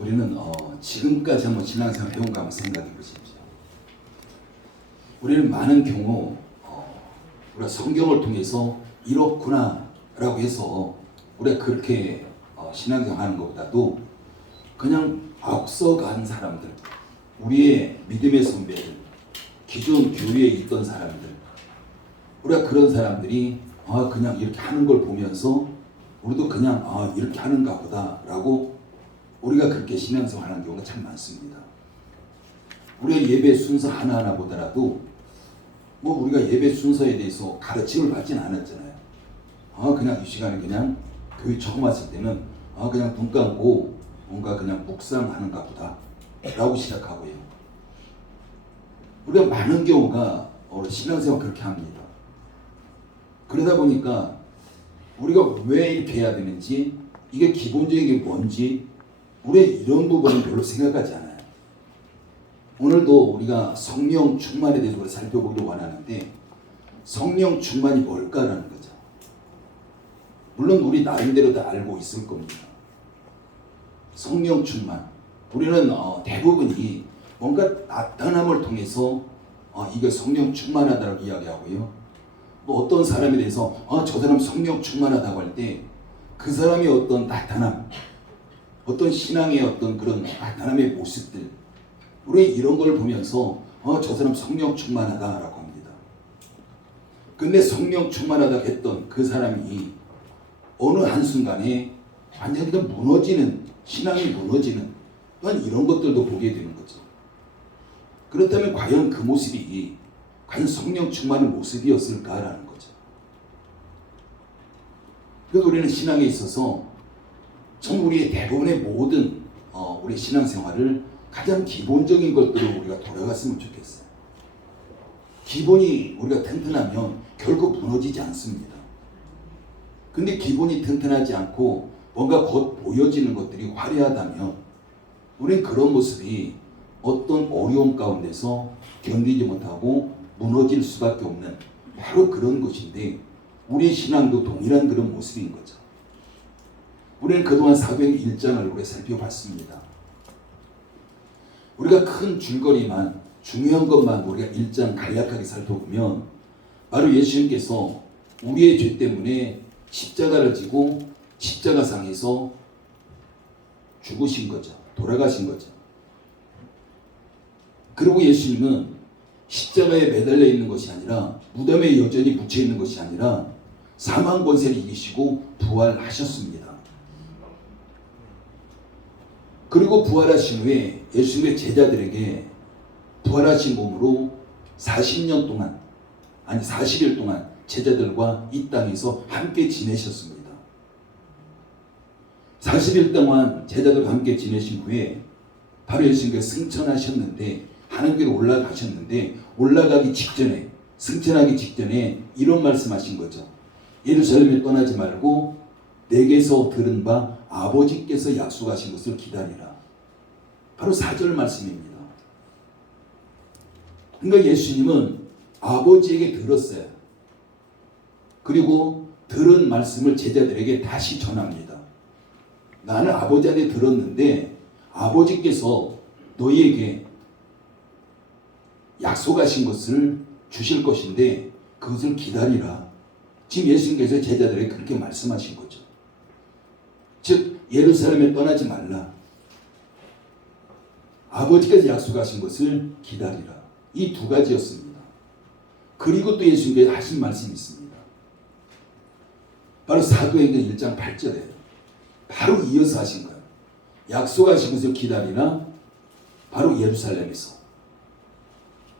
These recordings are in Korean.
우리는 지금까지 한번 신앙생활 해온 거 한번 생각해 보십시오. 우리는 많은 경우 우리가 성경을 통해서 이렇구나 라고 해서 우리가 그렇게 신앙생활 하는 것보다도 그냥 앞서간 사람들, 우리의 믿음의 선배들, 기존 교회에 있던 사람들, 우리가 그런 사람들이 그냥 이렇게 하는 걸 보면서 우리도 그냥 이렇게 하는가 보다 라고 우리가 그렇게 신앙생활 하는 경우가 참 많습니다. 우리가 예배 순서 하나하나 보더라도 우리가 예배 순서에 대해서 가르침을 받지는 않았잖아요. 그냥 이 시간에 그냥 교회 처음 왔을 때는 그냥 눈 감고 뭔가 그냥 묵상하는가 보다 라고 시작하고요. 우리가 많은 경우가 신앙생활 그렇게 합니다. 그러다 보니까 우리가 왜 이렇게 해야 되는지, 이게 기본적인 게 뭔지 우리 이런 부분은 별로 생각하지 않아요. 오늘도 우리가 성령 충만에 대해서 살펴보기로 원하는데, 성령 충만이 뭘까라는 거죠. 물론 우리 나름대로 다 알고 있을 겁니다. 성령 충만, 우리는 대부분이 뭔가 나타남을 통해서 이게 성령 충만하다고 이야기하고요. 어떤 사람에 대해서 저 사람 성령 충만하다고 할 때 그 사람의 어떤 나타남, 어떤 신앙의 어떤 그런 나타남의 모습들, 우리 이런 걸 보면서 저 사람 성령 충만하다라고 합니다. 근데 성령 충만하다고 했던 그 사람이 어느 한순간에 완전히 무너지는, 신앙이 무너지는 이런 것들도 보게 되는 거죠. 그렇다면 과연 그 모습이 과연 성령 충만의 모습이었을까라는 거죠. 그래서 우리는 신앙에 있어서 전 우리의 대부분의 모든 우리 신앙생활을 가장 기본적인 것들로 우리가 돌아갔으면 좋겠어요. 기본이 우리가 튼튼하면 결국 무너지지 않습니다. 근데 기본이 튼튼하지 않고 뭔가 곧 보여지는 것들이 화려하다면 우리는 그런 모습이 어떤 어려움 가운데서 견디지 못하고 무너질 수밖에 없는 바로 그런 것인데, 우리의 신앙도 동일한 그런 모습인 거죠. 우리는 그동안 사도행전 1장을 우리가 살펴봤습니다. 우리가 큰 줄거리만, 중요한 것만 우리가 1장 간략하게 살펴보면 바로 예수님께서 우리의 죄 때문에 십자가를 지고 십자가상에서 죽으신 거죠. 돌아가신 거죠. 그리고 예수님은 십자가에 매달려 있는 것이 아니라, 무덤에 여전히 묻혀 있는 것이 아니라 사망 권세를 이기시고 부활하셨습니다. 그리고 부활하신 후에 예수님의 제자들에게 부활하신 몸으로 40년 동안, 아니 40일 동안 제자들과 이 땅에서 함께 지내셨습니다. 40일 동안 제자들과 함께 지내신 후에 바로 예수님께서 승천하셨는데, 하나님께로 올라가셨는데, 올라가기 직전에, 승천하기 직전에 이런 말씀하신 거죠. 예루살렘에 떠나지 말고 내게서 들은 바 아버지께서 약속하신 것을 기다리라. 바로 4절 말씀입니다. 그러니까 예수님은 아버지에게 들었어요. 그리고 들은 말씀을 제자들에게 다시 전합니다. 나는 아버지한테 들었는데 아버지께서 너희에게 약속하신 것을 주실 것인데 그것을 기다리라. 지금 예수님께서 제자들에게 그렇게 말씀하신 거죠. 즉 예루살렘에 떠나지 말라. 아버지께서 약속하신 것을 기다리라. 이 두 가지였습니다. 그리고 또 예수님께서 하신 말씀이 있습니다. 바로 사도행전 1장 8절에 바로 이어서 하신 거예요. 약속하신 것을 기다리라. 바로 예루살렘에서.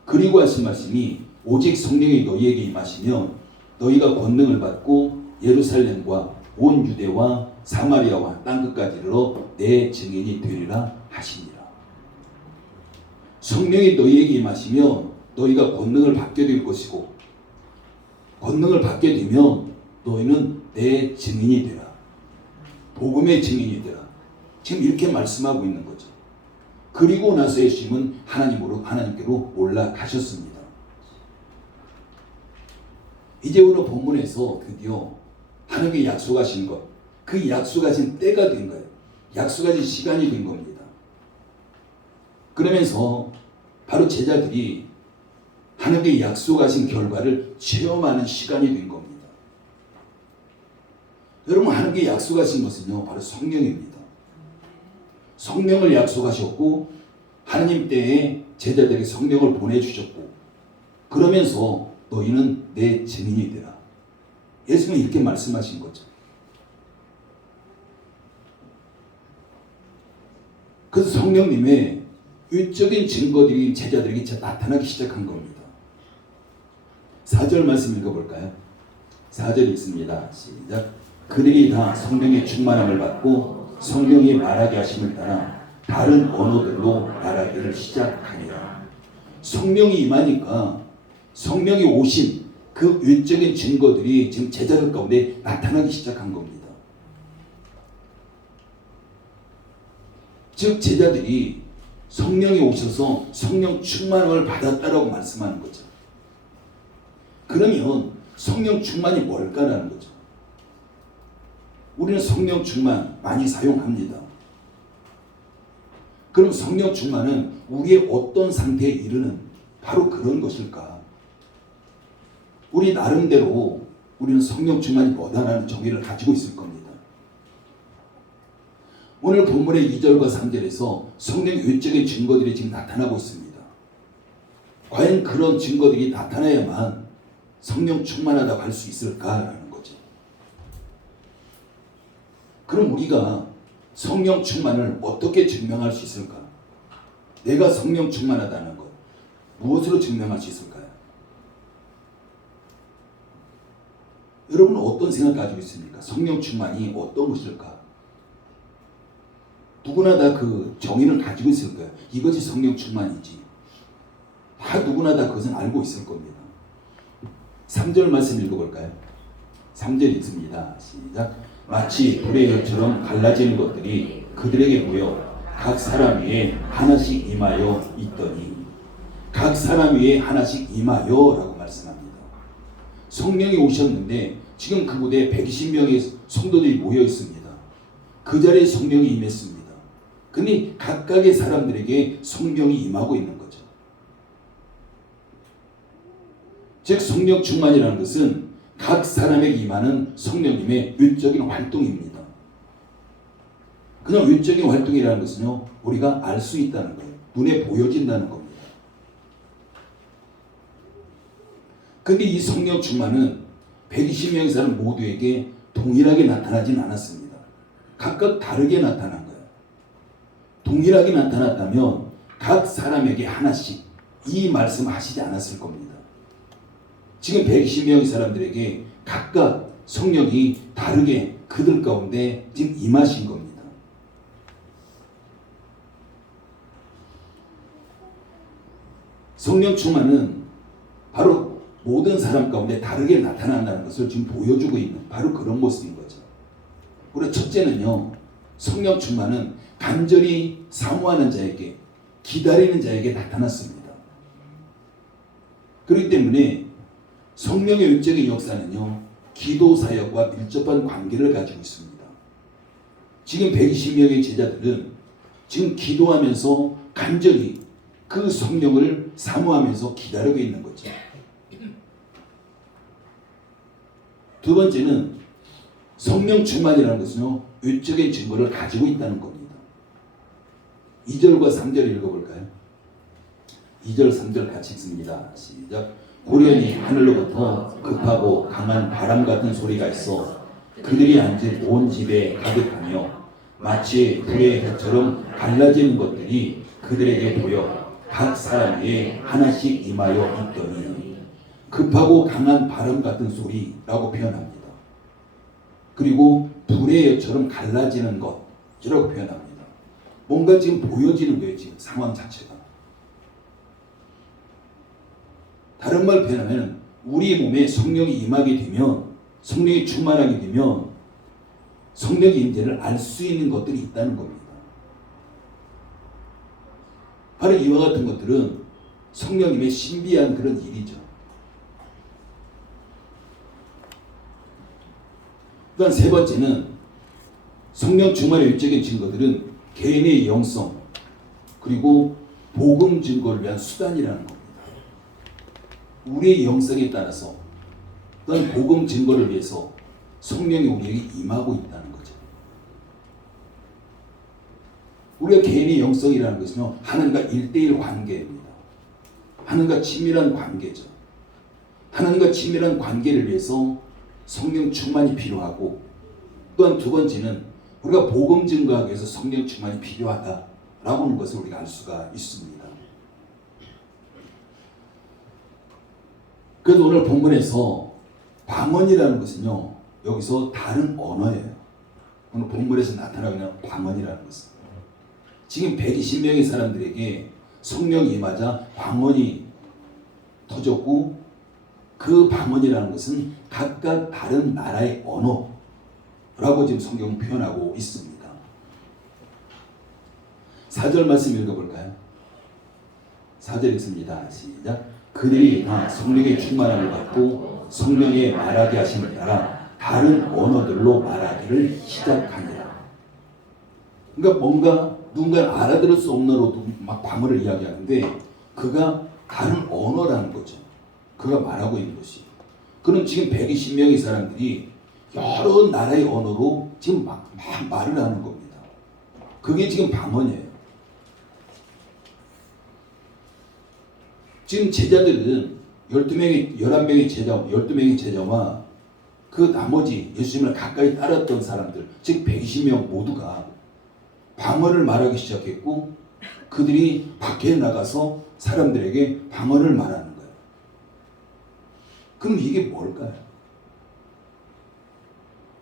그리고 하신 말씀이 오직 성령이 너희에게 임하시면 너희가 권능을 받고 예루살렘과 온 유대와 사마리아와 땅끝까지 이르러 내 증인이 되리라 하시니라. 성령이 너희에게 임하시면 너희가 권능을 받게 될 것이고, 권능을 받게 되면 너희는 내 증인이 되라. 복음의 증인이 되라. 지금 이렇게 말씀하고 있는 거죠. 그리고 나서 예수님은 하나님께로 올라가셨습니다. 이제 오늘 본문에서 드디어 하나님께 약속하신 것, 그 약속하신 때가 된 거예요. 약속하신 시간이 된 겁니다. 그러면서 바로 제자들이 하나님께 약속하신 결과를 체험하는 시간이 된 겁니다. 여러분, 하나님께 약속하신 것은요, 바로 성령입니다. 성령을 약속하셨고 하나님 때에 제자들에게 성령을 보내주셨고, 그러면서 너희는 내 증인이 되라. 예수님은 이렇게 말씀하신 거죠. 그래서 성령님의 외적인 증거들이 제자들에게 나타나기 시작한 겁니다. 4절 말씀 읽어볼까요? 4절 읽습니다. 시작. 그들이 다 성령의 충만함을 받고 성령이 말하게 하심을 따라 다른 언어들로 말하기를 시작하니라. 성령이 임하니까 성령이 오신 그 외적인 증거들이 지금 제자들 가운데 나타나기 시작한 겁니다. 즉 제자들이 성령이 오셔서 성령 충만함을 받았다라고 말씀하는 거죠. 그러면 성령 충만이 뭘까라는 거죠. 우리는 성령 충만 많이 사용합니다. 그럼 성령 충만은 우리의 어떤 상태에 이르는 바로 그런 것일까? 우리 나름대로 우리는 성령 충만이 뭐다라는 정의를 가지고 있을 겁니다. 오늘 본문의 2절과 3절에서 성령의 외적인 증거들이 지금 나타나고 있습니다. 과연 그런 증거들이 나타나야만 성령 충만하다고 할 수 있을까라는 거죠. 그럼 우리가 성령 충만을 어떻게 증명할 수 있을까? 내가 성령 충만하다는 것, 무엇으로 증명할 수 있을까요? 여러분은 어떤 생각 가지고 있습니까? 성령 충만이 어떤 것일까? 누구나 다 그 정의를 가지고 있을 거예요. 이것이 성령 충만이지. 다 누구나 다 그것은 알고 있을 겁니다. 3절 말씀 읽어볼까요? 3절 읽습니다. 시작. 마치 불의 혈처럼 갈라지는 것들이 그들에게 모여 각 사람 위에 하나씩 임하여 있더니, 각 사람 위에 하나씩 임하여 라고 말씀합니다. 성령이 오셨는데 지금 그곳에 120명의 성도들이 모여 있습니다. 그 자리에 성령이 임했습니다. 근데 각각의 사람들에게 성령이 임하고 있는 거죠. 즉 성령 충만이라는 것은 각 사람에게 임하는 성령님의 외적인 활동입니다. 그냥 외적인 활동이라는 것은요, 우리가 알 수 있다는 거예요. 눈에 보여진다는 겁니다. 근데 이 성령 충만은 120명의 사람 모두에게 동일하게 나타나진 않았습니다. 각각 다르게 나타난 거예요. 동일하게 나타났다면 각 사람에게 하나씩 이 말씀을 하시지 않았을 겁니다. 지금 120명의 사람들에게 각각 성령이 다르게 그들 가운데 지금 임하신 겁니다. 성령 충만은 바로 모든 사람 가운데 다르게 나타난다는 것을 지금 보여주고 있는 바로 그런 모습인 거죠. 우리 첫째는요, 성령 충만은 간절히 사모하는 자에게, 기다리는 자에게 나타났습니다. 그렇기 때문에 성령의 외적인 역사는요, 기도 사역과 밀접한 관계를 가지고 있습니다. 지금 120명의 제자들은 지금 기도하면서 간절히 그 성령을 사모하면서 기다리고 있는 거죠. 두 번째는 성령 충만이라는 것은요, 외적인 증거를 가지고 있다는 겁니다. 2절과 3절 읽어볼까요? 2절 3절 같이 읽습니다. 시작. 고련히 하늘로부터 급하고 강한 바람 같은 소리가 있어 그들이 앉은 온 집에 가득하며 마치 불의 혀처럼 갈라지는 것들이 그들에게 보여 각 사람 위에 하나씩 임하여 있더니, 급하고 강한 바람 같은 소리라고 표현합니다. 그리고 불의 혀처럼 갈라지는 것이라고 표현합니다. 뭔가 지금 보여지는 거예요. 지금 상황 자체가. 다른 말 표현하면 우리 몸에 성령이 임하게 되면, 성령이 충만하게 되면 성령의 임재를 알 수 있는 것들이 있다는 겁니다. 바로 이와 같은 것들은 성령님의 신비한 그런 일이죠. 또한 세 번째는 성령 충만의 외적인 증거들은 개인의 영성, 그리고 복음 증거를 위한 수단이라는 겁니다. 우리의 영성에 따라서 또한 복음 증거를 위해서 성령이 우리에게 임하고 있다는 거죠. 우리가 개인의 영성이라는 것은요, 하나님과 1대1 관계입니다. 하나님과 친밀한 관계죠. 하나님과 친밀한 관계를 위해서 성령 충만이 필요하고, 또한 두 번째는 우리가 복음 증거하기 위해서 성령 충만이 필요하다라고 하는 것을 우리가 알 수가 있습니다. 그래서 오늘 본문에서 방언이라는 것은요, 여기서 다른 언어예요. 오늘 본문에서 나타나고 있는 방언이라는 것은 지금 120명의 사람들에게 성령이 임하자 방언이 터졌고, 그 방언이라는 것은 각각 다른 나라의 언어라고 지금 성경은 표현하고 있습니다. 4절 말씀 읽어볼까요? 4절 읽습니다. 시작. 그들이 다 성령의 충만함을 받고 성령의 말하게 하심을 따라 다른 언어들로 말하기를 시작하니라. 그러니까 뭔가 누군가 알아들을 수 없는 언어로 막 방언을 이야기하는데 그가 다른 언어라는 거죠. 그가 말하고 있는 것이. 그럼 지금 120명의 사람들이 여러 나라의 언어로 지금 막 말을 하는 겁니다. 그게 지금 방언이에요. 지금 제자들은 11명의 제자와 그 나머지 예수님을 가까이 따랐던 사람들, 즉 120명 모두가 방언을 말하기 시작했고, 그들이 밖에 나가서 사람들에게 방언을 말하는 거예요. 그럼 이게 뭘까요?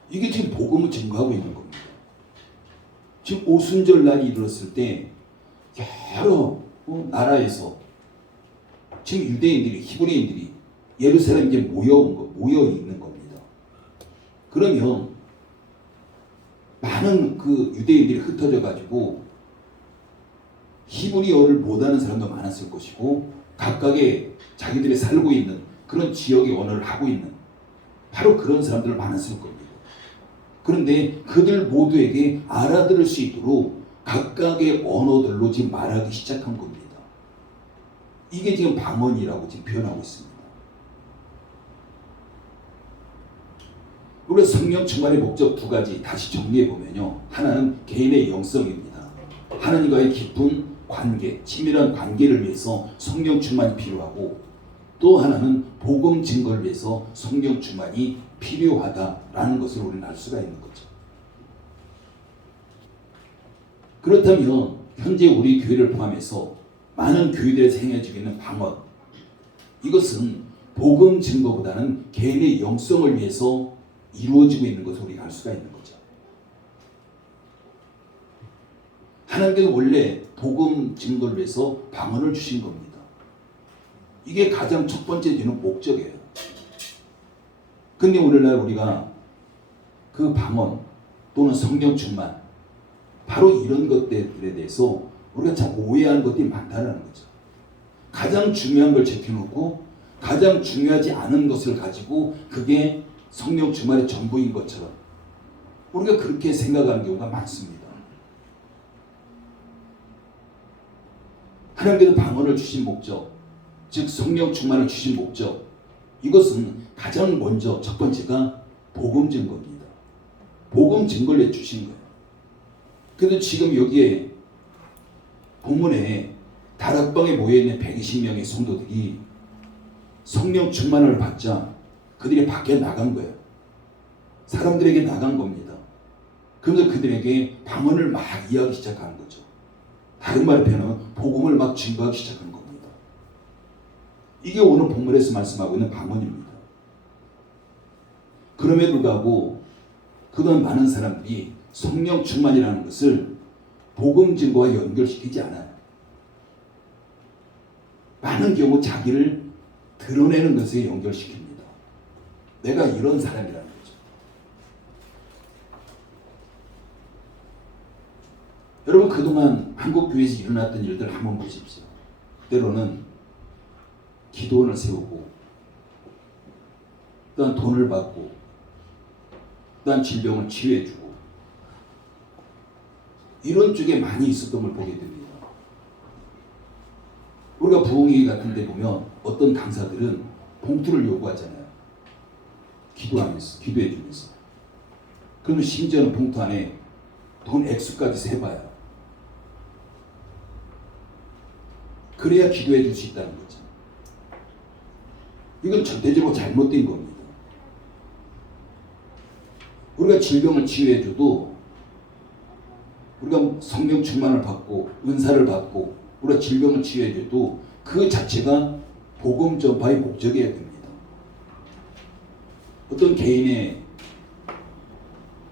이게 지금 복음을 증거하고 있는 겁니다. 지금 오순절 날이 이르렀을 때 여러 나라에서 지금 유대인들이, 히브리인들이 예루살렘에 모여 있는 겁니다. 그러면 많은 그 유대인들이 흩어져 가지고 히브리어를 못하는 사람도 많았을 것이고, 각각의 자기들이 살고 있는 그런 지역의 언어를 하고 있는 바로 그런 사람들 많았을 겁니다. 그런데 그들 모두에게 알아들을 수 있도록 각각의 언어들로 지금 말하기 시작한 겁니다. 이게 지금 방언이라고 지금 표현하고 있습니다. 우리가 성령 충만의 목적 두 가지 다시 정리해 보면요, 하나는 개인의 영성입니다. 하나님과의 깊은 관계, 친밀한 관계를 위해서 성령 충만이 필요하고, 또 하나는 복음 증거를 위해서 성령 충만이 필요하다라는 것을 우리는 알 수가 있는 거죠. 그렇다면 현재 우리 교회를 포함해서 많은 교회들에서 행해지고 있는 방언, 이것은 복음 증거보다는 개인의 영성을 위해서 이루어지고 있는 것을 우리가 알 수가 있는 거죠. 하나님께서 원래 복음 증거를 위해서 방언을 주신 겁니다. 이게 가장 첫 번째 되는 목적이에요. 근데 오늘날 우리가 그 방언 또는 성령 충만, 바로 이런 것들에 대해서 우리가 참 오해하는 것들이 많다는 거죠. 가장 중요한 걸 제껴놓고 가장 중요하지 않은 것을 가지고 그게 성령 충만의 전부인 것처럼 우리가 그렇게 생각하는 경우가 많습니다. 하나님께서 방언을 주신 목적, 즉 성령 충만을 주신 목적, 이것은 가장 먼저 첫 번째가 복음 증거입니다. 복음 증거를 내주신 거예요. 그래도 지금 여기에 본문에 다락방에 모여있는 120명의 성도들이 성령 충만을 받자 그들이 밖에 나간 거예요. 사람들에게 나간 겁니다. 그러면서 그들에게 방언을 막 이야기 시작하는 거죠. 다른 말로 표현하면 복음을 막 증거하기 시작하는 겁니다. 이게 오늘 본문에서 말씀하고 있는 방언입니다. 그럼에도 불구하고 그동안 많은 사람들이 성령 충만이라는 것을 복음 증거와 연결시키지 않아요. 많은 경우 자기를 드러내는 것에 연결시킵니다. 내가 이런 사람이라는 거죠. 여러분, 그동안 한국 교회에서 일어났던 일들 한번 보십시오. 때로는 기도원을 세우고, 또한 돈을 받고, 또한 질병을 치유해주고, 이런 쪽에 많이 있었던 걸 보게 됩니다. 우리가 부흥회 같은 데 보면 어떤 강사들은 봉투를 요구하잖아요. 기도하면서, 기도해 주면서. 그러면 심지어는 봉투 안에 돈 액수까지 세봐요. 그래야 기도해 줄 수 있다는 거죠. 이건 절대적으로 잘못된 겁니다. 우리가 질병을 치유해 줘도 우리가 성령 충만을 받고 은사를 받고 우리가 질병을 치유해 줘도 그 자체가 복음 전파의 목적이어야 됩니다. 어떤 개인의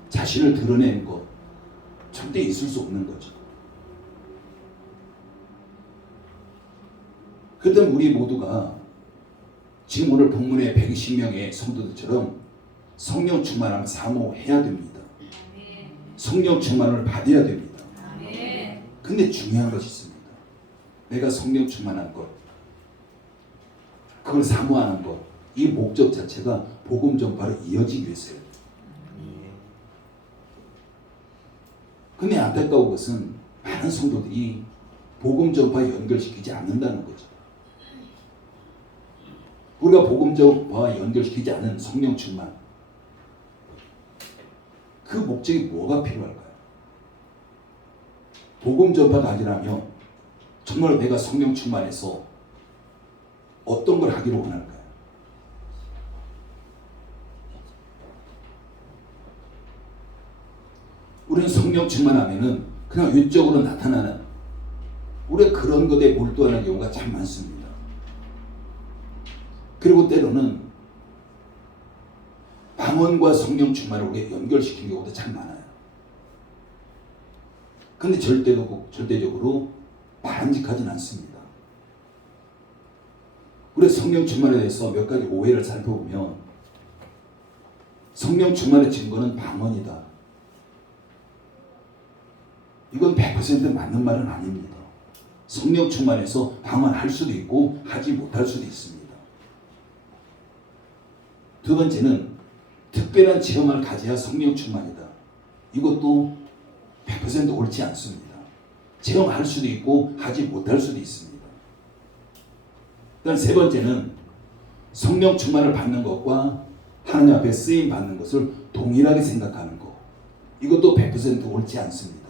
자신을 드러내는 것 절대 있을 수 없는 거죠. 그렇다면 우리 모두가 지금 오늘 본문의 120명의 성도들처럼 성령 충만함을 사모해야 됩니다. 성령 충만을 받아야 됩니다. 근데 중요한 것이 있습니다. 내가 성령 충만한 것, 그걸 사모하는 것, 이 목적 자체가 복음 전파로 이어지기 위해서예요. 근데 안타까운 것은 많은 성도들이 복음 전파에 연결시키지 않는다는 거죠. 우리가 복음 전파와 연결시키지 않은 성령 충만, 그 목적이 뭐가 필요할까요? 복음 전파가 아니라면 정말 내가 성령 충만해서 어떤 걸 하기를 원할까요? 우리는 성령 충만하면은 그냥 외적으로 나타나는, 우리가 그런 것에 몰두하는 경우가 참 많습니다. 그리고 때로는 방언과 성령 충만을 우리가 연결시키는 경우도 참 많아요. 근데 절대적으로 바람직하진 않습니다. 우리 성령 충만에 대해서 몇 가지 오해를 살펴보면, 성령 충만의 증거는 방언이다. 이건 100% 맞는 말은 아닙니다. 성령 충만해서 방언할 수도 있고 하지 못할 수도 있습니다. 두 번째는 특별한 체험을 가져야 성령 충만이다. 이것도 100% 옳지 않습니다. 체험할 수도 있고 하지 못할 수도 있습니다. 그다음 세 번째는 성령 충만을 받는 것과 하나님 앞에 쓰임 받는 것을 동일하게 생각하는 것. 이것도 100% 옳지 않습니다.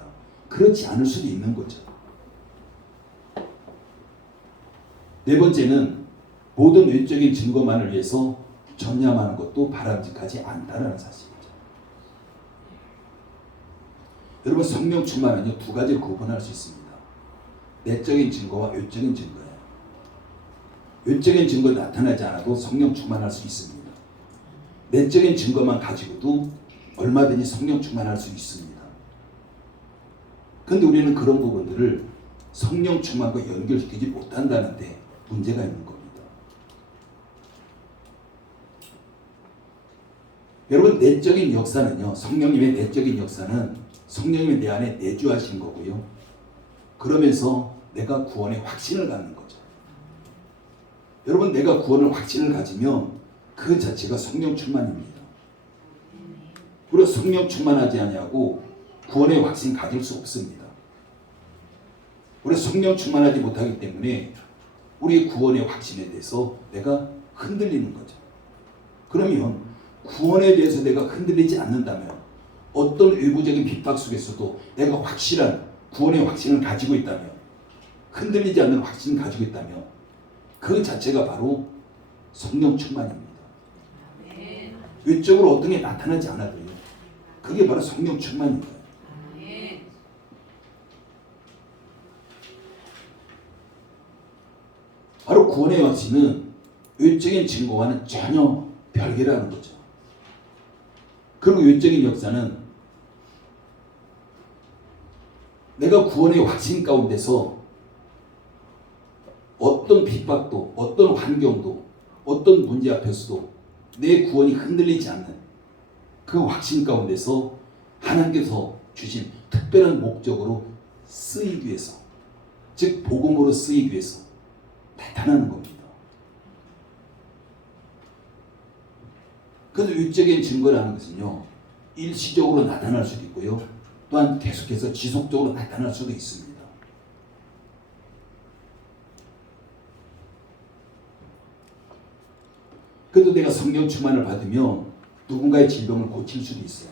그렇지 않을 수도 있는 거죠. 네 번째는 모든 외적인 증거만을 위해서 전념하는 것도 바람직하지 않다는 사실이죠. 여러분, 성령 충만은요, 두 가지로 구분할 수 있습니다. 내적인 증거와 외적인 증거예요. 외적인 증거 나타나지 않아도 성령 충만할 수 있습니다. 내적인 증거만 가지고도 얼마든지 성령 충만할 수 있습니다. 그런데 우리는 그런 부분들을 성령 충만과 연결시키지 못한다는 데 문제가 있는 겁니다. 여러분, 내적인 역사는요, 성령님의 내적인 역사는 성령님이 내 안에 내주하신 거고요. 그러면서 내가 구원의 확신을 갖는 거죠. 여러분, 내가 구원의 확신을 가지면 그 자체가 성령 충만입니다. 우리가 성령 충만하지 아니하고 구원의 확신 가질 수 없습니다. 우리가 성령 충만하지 못하기 때문에 우리의 구원의 확신에 대해서 내가 흔들리는 거죠. 그러면 구원에 대해서 내가 흔들리지 않는다면, 어떤 외부적인 핍박 속에서도 내가 확실한 구원의 확신을 가지고 있다면, 흔들리지 않는 확신을 가지고 있다면, 그 자체가 바로 성령 충만입니다. 외적으로 어떤 게 나타나지 않아도요, 그게 바로 성령 충만입니다. 바로 구원의 확신은 외적인 증거와는 전혀 별개라는 거죠. 그리고 외적인 역사는 내가 구원의 확신 가운데서 어떤 핍박도, 어떤 환경도, 어떤 문제 앞에서도 내 구원이 흔들리지 않는 그 확신 가운데서 하나님께서 주신 특별한 목적으로 쓰이기 위해서, 즉 복음으로 쓰이기 위해서 나타나는 겁니다. 그래서 외적인 증거라는 것은요, 일시적으로 나타날 수도 있고요, 또한 계속해서 지속적으로 나타날 수도 있습니다. 그래도 내가 성령 충만을 받으면 누군가의 질병을 고칠 수도 있어요.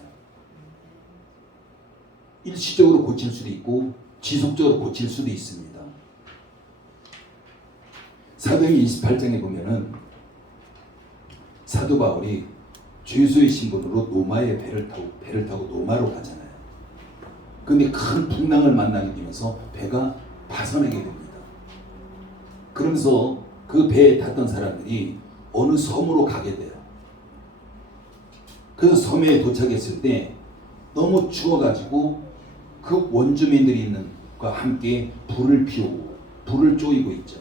일시적으로 고칠 수도 있고 지속적으로 고칠 수도 있습니다. 사도행전 28장에 보면은 사도 바울이 죄수의 신분으로 노마의 배를 타고 노마로 가잖아요. 근데 큰 풍랑을 만나게 되면서 배가 파선하게 됩니다. 그러면서 그 배에 탔던 사람들이 어느 섬으로 가게 돼요. 그래서 섬에 도착했을 때 너무 추워가지고 그 원주민들이 있는 것과 함께 불을 피우고 불을 쪼이고 있죠.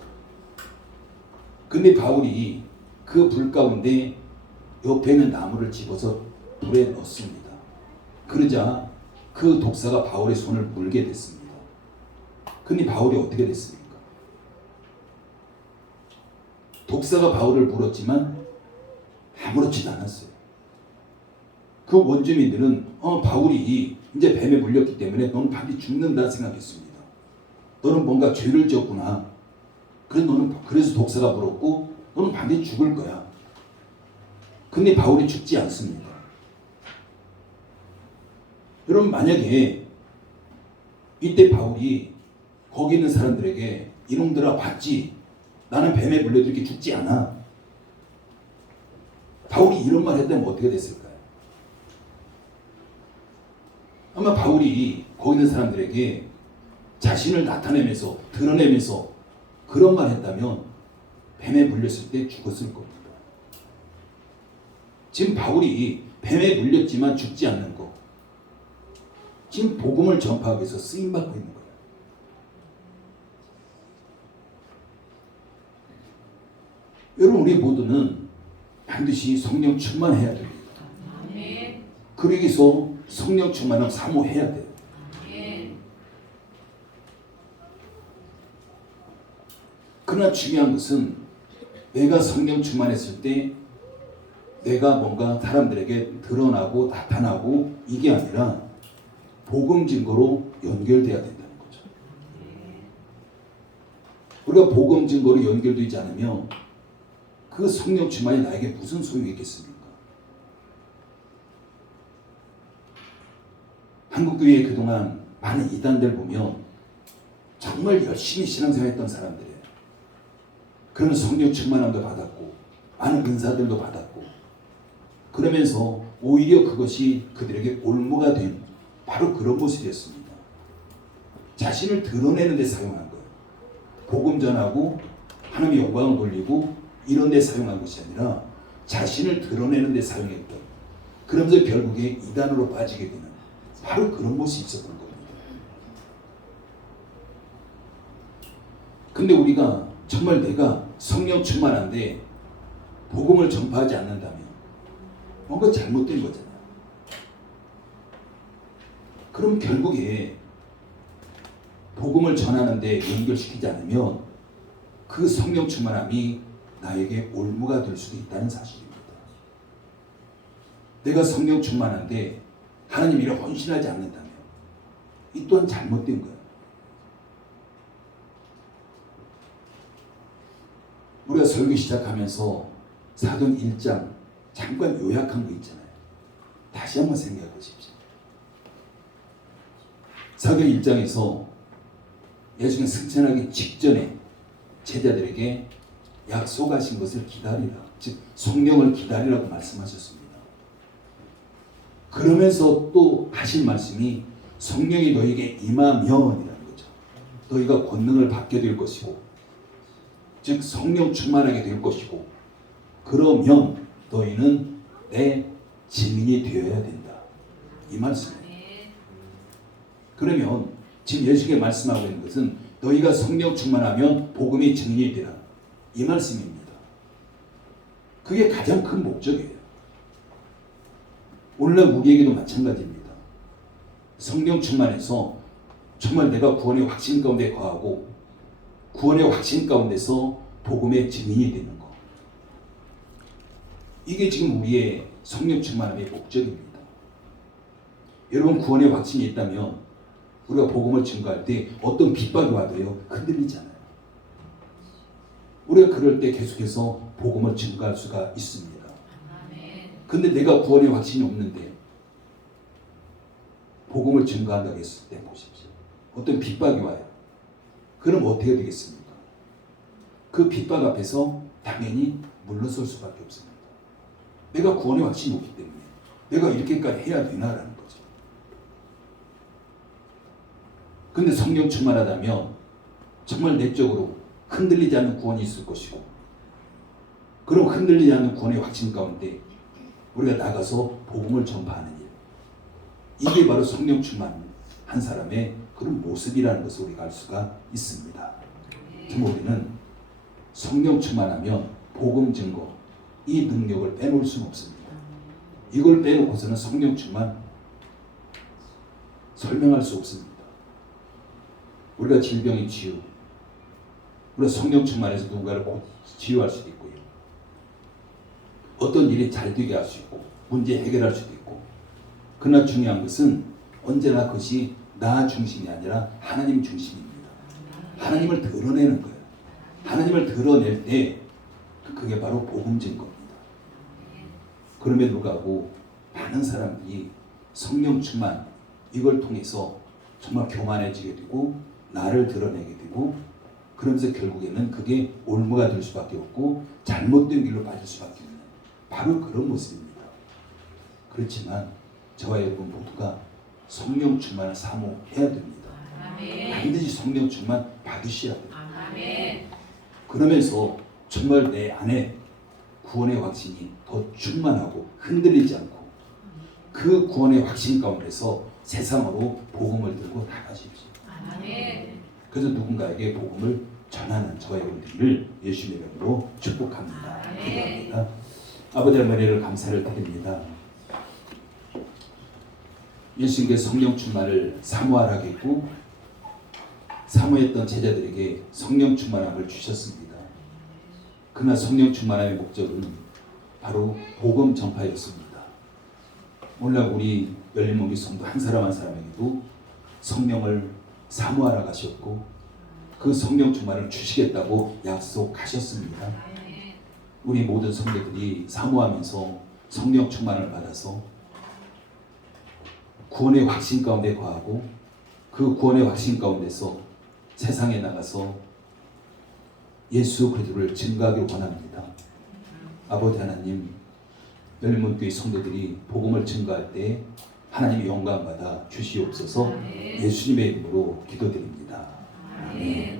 근데 바울이 그 불 가운데 옆에 있는 나무를 집어서 불에 넣습니다. 그러자 그 독사가 바울의 손을 물게 됐습니다. 근데 바울이 어떻게 됐습니까? 독사가 바울을 물었지만 아무렇지도 않았어요. 그 원주민들은 바울이 이제 뱀에 물렸기 때문에 너는 반드시 죽는다 생각했습니다. 너는 뭔가 죄를 지었구나. 그래서 독사가 물었고 너는 반드시 죽을 거야. 근데 바울이 죽지 않습니다. 여러분, 만약에 이때 바울이 거기 있는 사람들에게 이놈들아 봤지? 나는 뱀에 물려도 이렇게 죽지 않아. 바울이 이런 말 했다면 어떻게 됐을까요? 아마 바울이 거기 있는 사람들에게 자신을 나타내면서 드러내면서 그런 말 했다면 뱀에 물렸을 때 죽었을 겁니다. 지금 바울이 뱀에 물렸지만 죽지 않는 거, 지금 복음을 전파하기 위해서 쓰임받고 있는 거예요. 여러분, 우리 모두는 반드시 성령 충만해야 됩니다. 그러기 위해서 성령 충만을 사모해야 돼요. 그러나 중요한 것은 내가 성령 충만했을 때 내가 뭔가 사람들에게 드러나고 나타나고 이게 아니라 복음 증거로 연결돼야 된다는 거죠. 우리가 복음 증거로 연결되지 않으면 그 성령 충만이 나에게 무슨 소용이 있겠습니까? 한국교회에 그동안 많은 이단들 보면 정말 열심히 신앙생활했던 사람들이에요. 그런 성령 충만함도 받았고 많은 은사들도 받았고, 그러면서 오히려 그것이 그들에게 올무가 된 바로 그런 모습이었습니다. 자신을 드러내는 데 사용한 거예요. 복음 전하고 하나님의 영광을 돌리고 이런 데 사용한 것이 아니라 자신을 드러내는 데 사용했던, 그러면서 결국에 이단으로 빠지게 되는 바로 그런 모습이 있었던 겁니다. 근데 우리가 정말 내가 성령 충만한데 복음을 전파하지 않는다면 뭔가 잘못된 거잖아요. 그럼 결국에 복음을 전하는데 연결시키지 않으면 그 성령 충만함이 나에게 올무가 될 수도 있다는 사실입니다. 내가 성령 충만한데 하나님 일에 헌신하지 않는다면 이 또한 잘못된 거예요. 우리가 설교 시작하면서 사도행 1장 잠깐 요약한 거 있잖아요. 다시 한번 생각해 보십시오. 사도행 1장에서 예수님 승천하기 직전에 제자들에게 약속하신 것을 기다리라, 즉 성령을 기다리라고 말씀하셨습니다. 그러면서 또 하신 말씀이 성령이 너에게 임하면이라는 거죠. 너희가 권능을 받게 될 것이고, 즉 성령 충만하게 될 것이고, 그러면 너희는 내 증인이 되어야 된다, 이 말씀이에요. 그러면 지금 예수님이 말씀하고 있는 것은 너희가 성령 충만하면 복음의 증인이 되라, 이 말씀입니다. 그게 가장 큰 목적이에요. 오늘날 우리에게도 마찬가지입니다. 성령 충만해서 정말 내가 구원의 확신 가운데 거하고 구원의 확신 가운데서 복음의 증인이 되는 것, 이게 지금 우리의 성령 충만함의 목적입니다. 여러분, 구원의 확신이 있다면 우리가 복음을 증거할 때 어떤 핍박이 와도요 흔들리지 않아요. 우리가 그럴 때 계속해서 복음을 증거할 수가 있습니다. 근데 내가 구원의 확신이 없는데 복음을 증거한다고 했을 때 보십시오. 어떤 핍박이 와요. 그럼 어떻게 되겠습니까? 그 핍박 앞에서 당연히 물러설 수밖에 없습니다. 내가 구원의 확신이 없기 때문에 내가 이렇게까지 해야 되나라는 거죠. 근데 성령 충만하다면 정말 내적으로 흔들리지 않는 구원이 있을 것이고, 그럼 흔들리지 않는 구원의 확신 가운데 우리가 나가서 복음을 전파하는 일, 이게 바로 성령 충만한 사람의 그런 모습이라는 것을 우리가 알 수가 있습니다. 그래서 우리는 성령 충만하면 복음 증거, 이 능력을 빼놓을 수는 없습니다. 이걸 빼놓고서는 성령 충만 설명할 수 없습니다. 우리가 질병의 치유, 우리가 성령 충만해서 누군가를 곧 치유할 수도 있고요. 어떤 일이 잘 되게 할 수 있고 문제 해결할 수도 있고, 그러나 중요한 것은 언제나 그것이 나 중심이 아니라 하나님 중심입니다. 하나님을 드러내는 거예요. 하나님을 드러낼 때 그게 바로 복음 증거입니다. 그럼에도 불구하고 많은 사람들이 성령 충만 이걸 통해서 정말 교만해지게 되고 나를 드러내게 되고, 그러면서 결국에는 그게 올무가 될 수밖에 없고 잘못된 길로 빠질 수밖에 없는 바로 그런 모습입니다. 그렇지만 저와 여러분 모두가 성령 충만을 사모해야 됩니다. 반드시 성령 충만 받으셔야 됩니다. 그러면서 정말 내 안에 구원의 확신이 더 충만하고 흔들리지 않고 그 구원의 확신 가운데서 세상으로 복음을 들고 나가십시오. 그래서 누군가에게 복음을 전하는 저와 여러분들을 예수님의 이름으로 축복합니다. 기도합니다. 아버지 하나님을 감사를 드립니다. 예수님께 성령 충만을 사모하라겠고 사모했던 제자들에게 성령 충만함을 주셨습니다. 그러나 성령 충만함의 목적은 바로 복음 전파였습니다. 오늘 우리 열린목리 성도 한 사람 한 사람에게도 성령을 사모하라 가셨고 그 성령 충만을 주시겠다고 약속하셨습니다. 우리 모든 성도들이 사모하면서 성령 충만을 받아서 구원의 확신 가운데 거하고 그 구원의 확신 가운데서 세상에 나가서 예수 그리스도를 증거하길 원합니다. 아버지 하나님, 열린문교회 성도들이 복음을 증거할 때 하나님의 영광 받아 주시옵소서. 예수님의 이름으로 기도드립니다. 아멘.